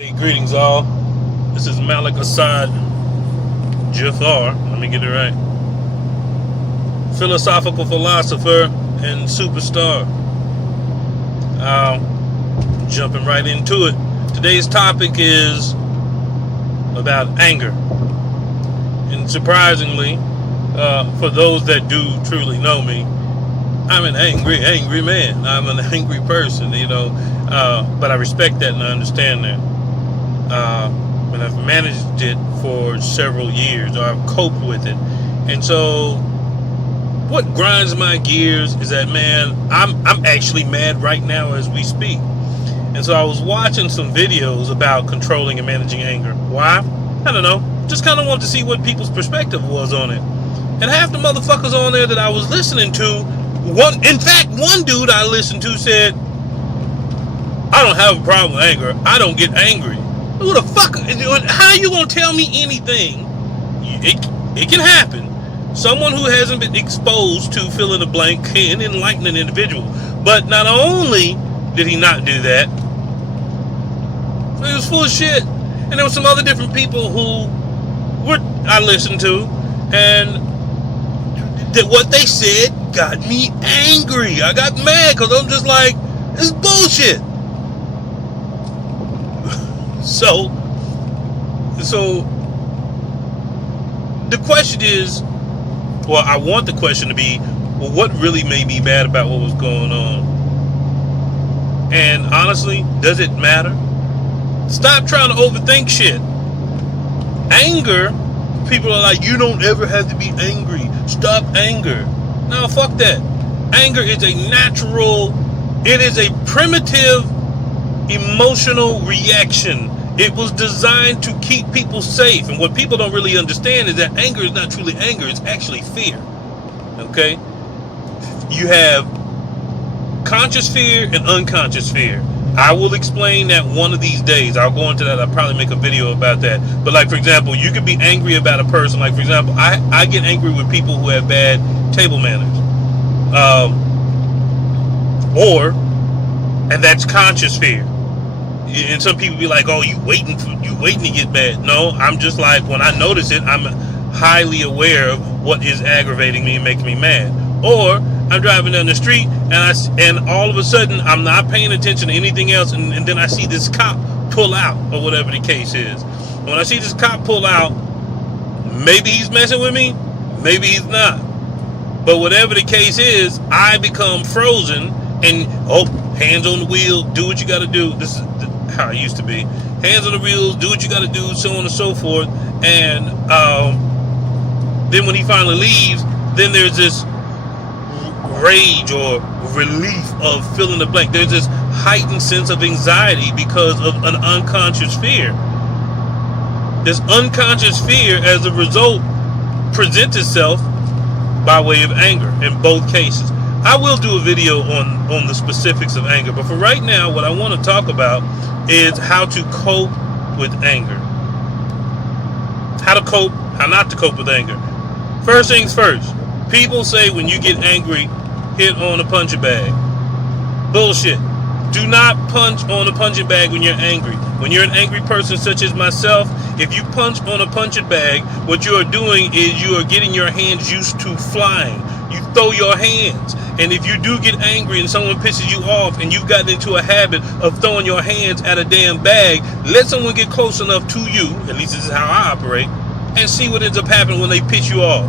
Hey, greetings all. This is Malik Assad Jafar. Let me get it right. Philosophical philosopher and superstar. Jumping right into it. Today's topic is about anger. And surprisingly, for those that do truly know me, I'm an angry man. I'm an angry person, but I respect that and I understand that. And I've managed it for several years, or I've coped with it. And so what grinds my gears is that, man, I'm actually mad right now as we speak. And so I was watching some videos about controlling and managing anger. Why? I don't know. Just kind of wanted to see what people's perspective was on it. And half the motherfuckers on there that I was listening to, one dude I listened to said, I don't have a problem with anger. I don't get angry. Who the fuck? How you gonna tell me anything? It can happen. Someone who hasn't been exposed to fill in the blank can enlighten an individual. But not only did he not do that, he was full of shit. And there were some other different people who I listened to, and that what they said got me angry. I got mad because I'm just like, this is bullshit. So the question is, well, I want the question to be, well, what really made me mad about what was going on? And honestly, does it matter? Stop trying to overthink shit. Anger, people are like, you don't ever have to be angry. Stop anger. No, fuck that. Anger is a primitive emotional reaction. It was designed to keep people safe. And what people don't really understand is that anger is not truly anger, it's actually fear. Okay? You have conscious fear and unconscious fear. I will explain that one of these days. I'll go into that. I'll probably make a video about that. But like, for example, you could be angry about a person. Like, for example, I get angry with people who have bad table manners. And that's conscious fear. And some people be like, oh, you waiting to get mad. No, I'm just like, when I notice it, I'm highly aware of what is aggravating me and making me mad. Or I'm driving down the street and all of a sudden I'm not paying attention to anything else, and then I see this cop pull out, or whatever the case is. When I see this cop pull out, maybe he's messing with me, maybe he's not. But whatever the case is, I become frozen and, hands on the wheel, do what you got to do. This is how it used to be. Hands on the wheels, do what you got to do, so on and so forth. And then when he finally leaves, then there's this rage or relief of fill in the blank. There's this heightened sense of anxiety because of an unconscious fear. This unconscious fear, as a result, presents itself by way of anger in both cases. I will do a video on the specifics of anger, but for right now, what I want to talk about is how to cope with anger. How not to cope with anger. First things first, people say when you get angry, hit on a punching bag. Bullshit. Do not punch on a punching bag when you're angry. When you're an angry person such as myself, if you punch on a punching bag, what you are doing is you are getting your hands used to flying. You throw your hands. And if you do get angry and someone pisses you off and you've gotten into a habit of throwing your hands at a damn bag, let someone get close enough to you, at least this is how I operate, and see what ends up happening when they piss you off.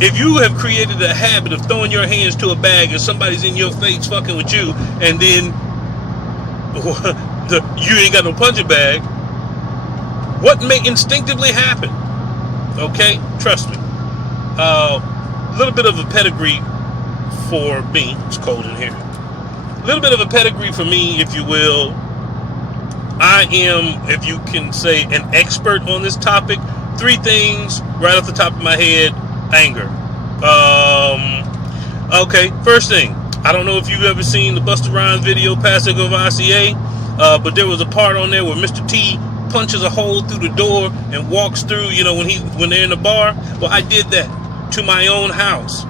If you have created a habit of throwing your hands to a bag and somebody's in your face fucking with you, and then you ain't got no punching bag, what may instinctively happen? Okay? Trust me. A little bit of a pedigree for me. It's cold in here. A little bit of a pedigree for me, if you will. I am, if you can say, an expert on this topic. 3 things right off the top of my head. Anger. Okay, first thing. I don't know if you've ever seen the Busta Rhymes video, Passing of ICA, but there was a part on there where Mr. T punches a hole through the door and walks through, when they're in the bar. Well, I did that to my own house.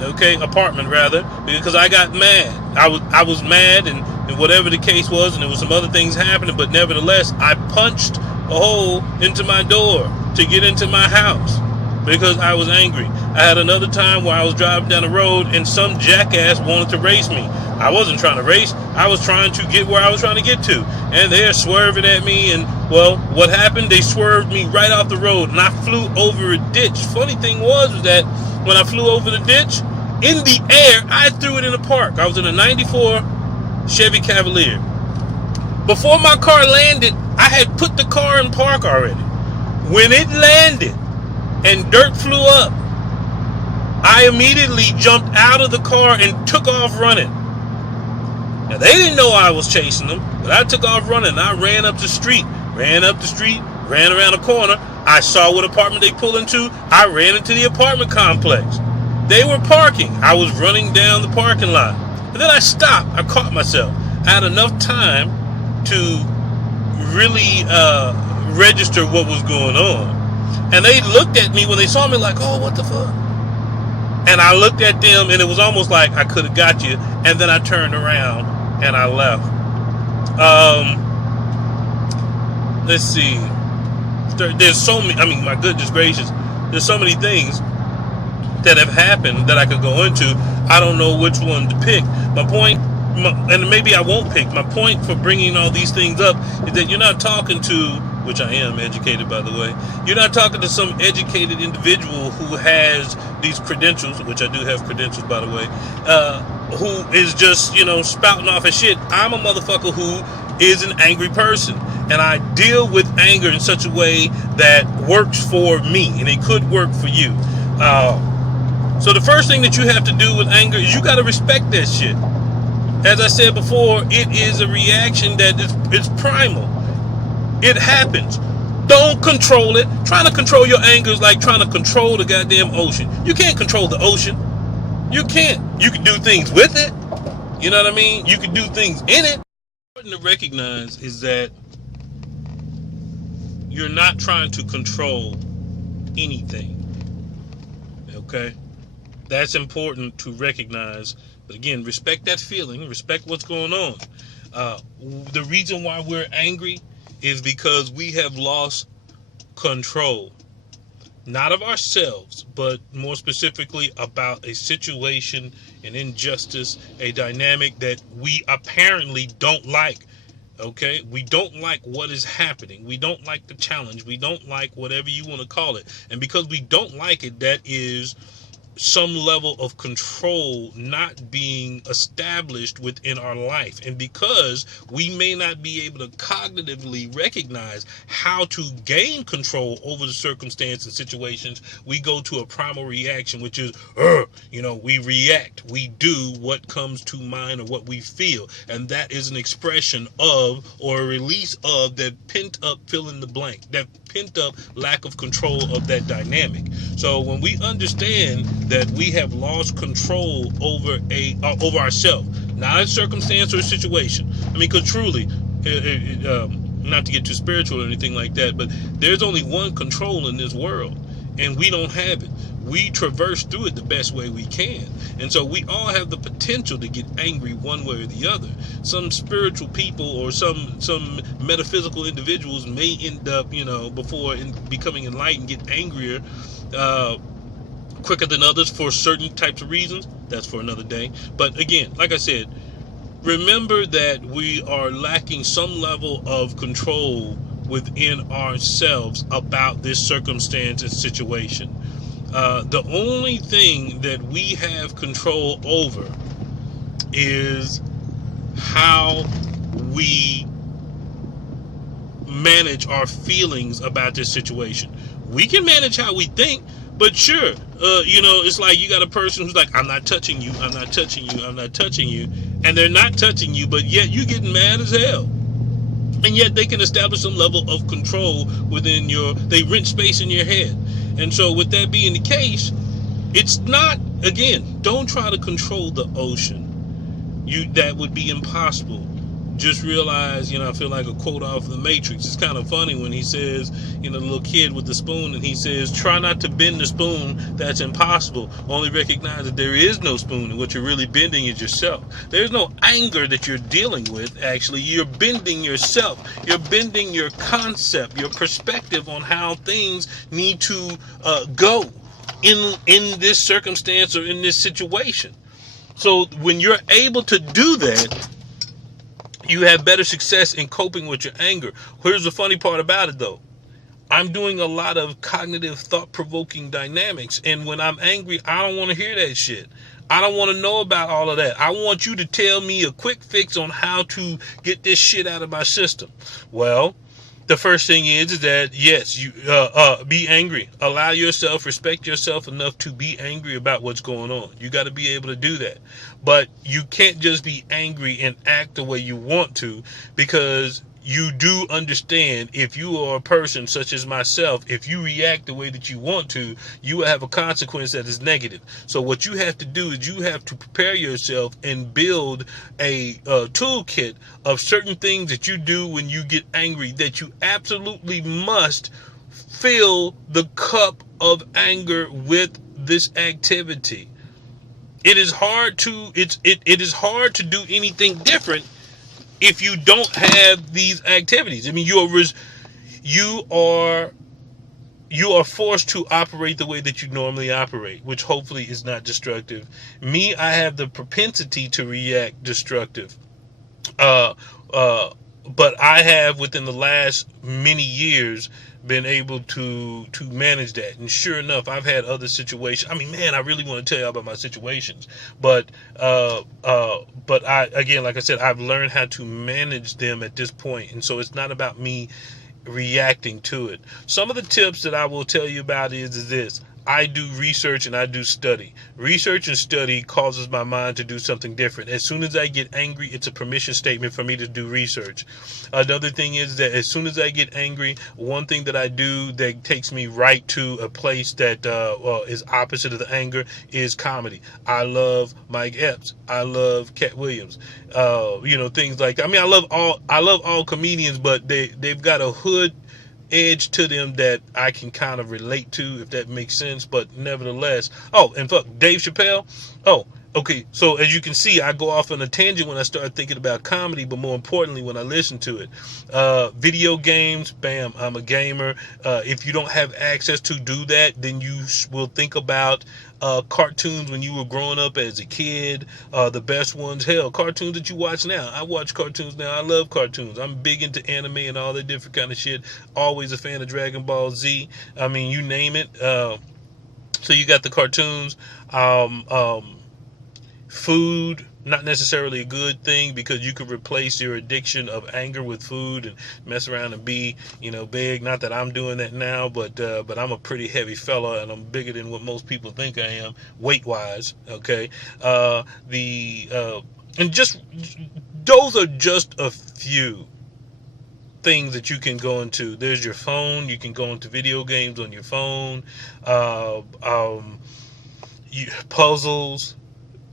Okay, apartment rather, because I got mad. I was mad, and and whatever the case was, and there was some other things happening, but nevertheless, I punched a hole into my door to get into my house because I was angry. I had another time where I was driving down the road and some jackass wanted to race me. I wasn't trying to race. I was trying to get where I was trying to get to. And they're swerving at me, and, well, what happened? They swerved me right off the road, and I flew over a ditch. Funny thing was that when I flew over the ditch, in the air, I threw it in the park. I was in a 94 Chevy Cavalier. Before my car landed, I had put the car in park already. When it landed and dirt flew up, I immediately jumped out of the car and took off running. Now, they didn't know I was chasing them, but I took off running. I ran up the street, ran around the corner. I saw what apartment they pulled into. I ran into the apartment complex. They were parking. I was running down the parking lot. And then I stopped. I caught myself. I had enough time to really register what was going on. And they looked at me when they saw me like, oh, what the fuck? And I looked at them, and it was almost like I could have got you. And then I turned around and I left. Let's see. There's so many, I mean, my goodness gracious, there's so many things that have happened that I could go into. I don't know which one to pick. My point, and maybe I won't pick, my point for bringing all these things up is that you're not talking to, which I am educated, by the way, you're not talking to some educated individual who has these credentials, which I do have credentials, by the way, who is just, spouting off of shit. I'm a motherfucker who is an angry person, and I deal with anger in such a way that works for me, and it could work for you. So the first thing that you have to do with anger is you got to respect that shit. As I said before, it is a reaction that it's primal. It happens. Don't control it. Trying to control your anger is like trying to control the goddamn ocean. You can't control the ocean. You can't. You can do things with it. You know what I mean? You can do things in it. What important to recognize is that you're not trying to control anything. Okay? That's important to recognize. But again, respect that feeling. Respect what's going on. The reason why we're angry is because we have lost control. Not of ourselves, but more specifically about a situation, an injustice, a dynamic that we apparently don't like. Okay? We don't like what is happening. We don't like the challenge. We don't like whatever you want to call it. And because we don't like it, that is some level of control not being established within our life. And because we may not be able to cognitively recognize how to gain control over the circumstance and situations, we go to a primal reaction, which is, we react. We do what comes to mind or what we feel. And that is an expression of or a release of that pent up fill in the blank, that pent up lack of control of that dynamic. So when we understand that we have lost control over ourselves, not a circumstance or a situation. I mean, because truly, not to get too spiritual or anything like that, but there's only one control in this world, and we don't have it. We traverse through it the best way we can. And so we all have the potential to get angry one way or the other. Some spiritual people or some metaphysical individuals may end up, before becoming enlightened, get angrier quicker than others for certain types of reasons. That's for another day. But again, like I said, remember that we are lacking some level of control within ourselves about this circumstance and situation. The only thing that we have control over is how we manage our feelings about this situation. We can manage how we think, but sure, it's like you got a person who's like, I'm not touching you, I'm not touching you, I'm not touching you, and they're not touching you, but yet you getting mad as hell. And yet they can establish some level of control within they rent space in your head. And so with that being the case, it's not, again, don't try to control the ocean. That would be impossible. just realized, I feel like a quote off the Matrix. It's kind of funny when he says, the little kid with the spoon, and he says, try not to bend the spoon. That's impossible. Only recognize that there is no spoon, and what you're really bending is yourself. There's no anger that you're dealing with, actually. You're bending yourself. You're bending your concept, your perspective on how things need to go in this circumstance or in this situation. So when you're able to do that, you have better success in coping with your anger. Here's the funny part about it, though. I'm doing a lot of cognitive, thought-provoking dynamics, and when I'm angry, I don't want to hear that shit. I don't want to know about all of that. I want you to tell me a quick fix on how to get this shit out of my system. Well, the first thing is that, yes, you be angry. Allow yourself, respect yourself enough to be angry about what's going on. You got to be able to do that. But you can't just be angry and act the way you want to, because you do understand, if you are a person such as myself, if you react the way that you want to, you will have a consequence that is negative. So what you have to do is you have to prepare yourself and build a toolkit of certain things that you do when you get angry, that you absolutely must fill the cup of anger with this activity. It is hard to it is hard to do anything different if you don't have these activities. I mean, you are forced to operate the way that you normally operate, which hopefully is not destructive. Me, I have the propensity to react destructive. Uh, but I have, within the last many years, been able to manage that. And sure enough, I've had other situations. I mean, man, I really want to tell you about my situations, but I, again, like I said, I've learned how to manage them at this point, and so it's not about me reacting to it. Some of the tips that I will tell you about is this. I do research and I do study. Research and study causes my mind to do something different. As soon as I get angry, it's a permission statement for me to do research. Another thing is that as soon as I get angry, one thing that I do that takes me right to a place that is opposite of the anger is comedy. I love Mike Epps. I love Cat Williams. Things like, I mean, I love all comedians, but they've got a hood edge to them that I can kind of relate to, if that makes sense. But nevertheless, and fuck, Dave Chappelle. Okay, so as you can see, I go off on a tangent when I start thinking about comedy, but more importantly, when I listen to it. Video games, bam, I'm a gamer. If you don't have access to do that, then you will think about cartoons when you were growing up as a kid. The best ones, hell, cartoons that you watch now. I watch cartoons now. I love cartoons. I'm big into anime and all that different kind of shit. Always a fan of Dragon Ball Z. I mean, you name it. So you got the cartoons. Food, not necessarily a good thing, because you could replace your addiction of anger with food and mess around and be, big. Not that I'm doing that now, but I'm a pretty heavy fella, and I'm bigger than what most people think I am, weight-wise. Okay, and just those are just a few things that you can go into. There's your phone. You can go into video games on your phone. Puzzles.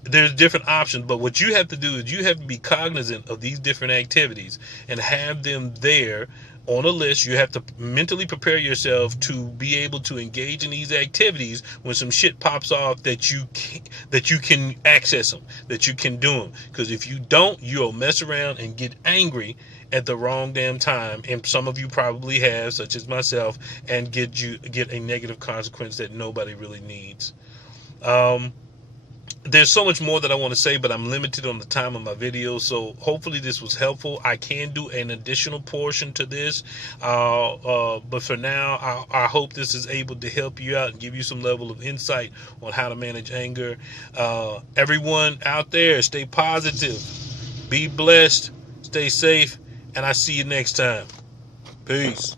There's different options, but what you have to do is you have to be cognizant of these different activities and have them there on a list. You have to mentally prepare yourself to be able to engage in these activities when some shit pops off, that you can access them, that you can do them. Because if you don't, you'll mess around and get angry at the wrong damn time, and some of you probably have, such as myself, and get a negative consequence that nobody really needs. There's so much more that I want to say, but I'm limited on the time of my video, so hopefully this was helpful. I can do an additional portion to this, but for now, I hope this is able to help you out and give you some level of insight on how to manage anger. Everyone out there, stay positive, be blessed, stay safe, and I see you next time. Peace.